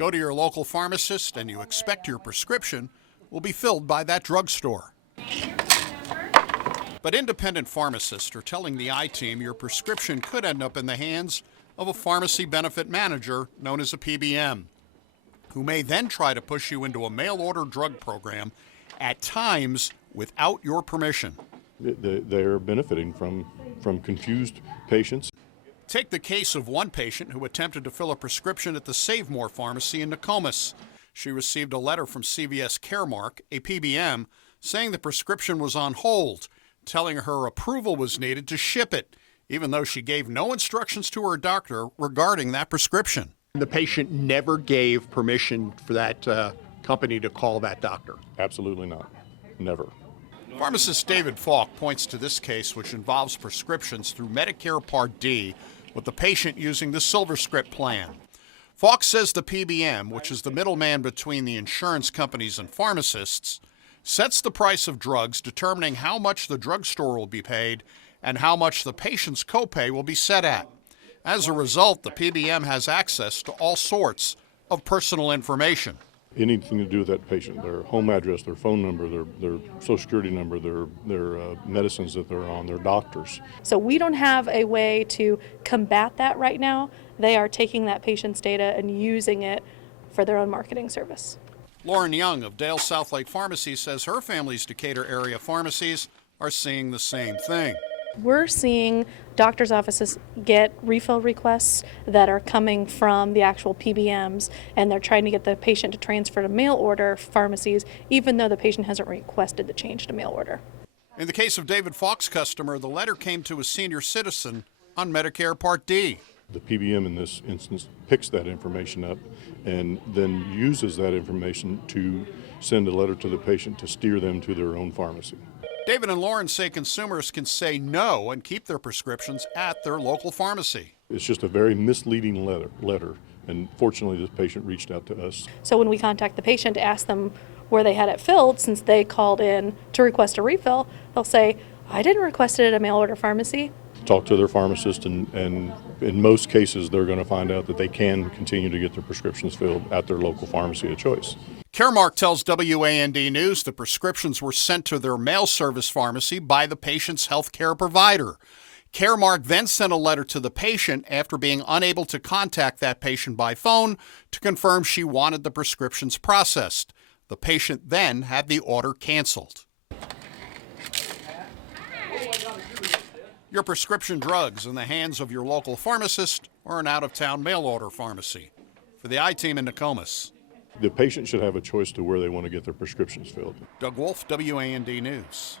Go to your local pharmacist and you expect your prescription will be filled by that drugstore. But independent pharmacists are telling the I-Team your prescription could end up in the hands of a pharmacy benefit manager known as a PBM, who may then try to push you into a mail-order drug program at times without your permission. They're benefiting from confused patients. Take the case of one patient who attempted to fill a prescription at the Sav-Mor pharmacy in Nokomis. She received a letter from CVS Caremark, a PBM, saying the prescription was on hold, telling her approval was needed to ship it, even though she gave no instructions to her doctor regarding that prescription. The patient never gave permission for that company to call that doctor. Absolutely not. Never. Pharmacist David Falk points to this case, which involves prescriptions through Medicare Part D, with the patient using the SilverScript plan. Falk says the PBM, which is the middleman between the insurance companies and pharmacists, sets the price of drugs, determining how much the drugstore will be paid and how much the patient's copay will be set at. As a result, the PBM has access to all sorts of personal information. Anything to do with that patient, their home address, their phone number, their social security number, their medicines that they're on, their doctors. So we don't have a way to combat that right now. They are taking that patient's data and using it for their own marketing service. Lauren Young of Dale South Lake Pharmacy says her family's Decatur area pharmacies are seeing the same thing. We're seeing doctors' offices get refill requests that are coming from the actual PBMs, and they're trying to get the patient to transfer to mail order pharmacies, even though the patient hasn't requested the change to mail order. In the case of David Falk's customer, the letter came to a senior citizen on Medicare Part D. The PBM in this instance picks that information up and then uses that information to send a letter to the patient to steer them to their own pharmacy. David and Lauren say consumers can say no and keep their prescriptions at their local pharmacy. It's just a very misleading letter, and fortunately this patient reached out to us. So when we contact the patient to ask them where they had it filled, since they called in to request a refill, they'll say, I didn't request it at a mail order pharmacy. Talk to their pharmacist, and in most cases they're going to find out that they can continue to get their prescriptions filled at their local pharmacy of choice. Caremark tells WAND News the prescriptions were sent to their mail service pharmacy by the patient's health care provider. Caremark then sent a letter to the patient after being unable to contact that patient by phone to confirm she wanted the prescriptions processed. The patient then had the order canceled. Your prescription drugs in the hands of your local pharmacist or an out-of-town mail-order pharmacy. For the I-Team in Nokomis. The patient should have a choice to where they want to get their prescriptions filled. Doug Wolfe, WAND News.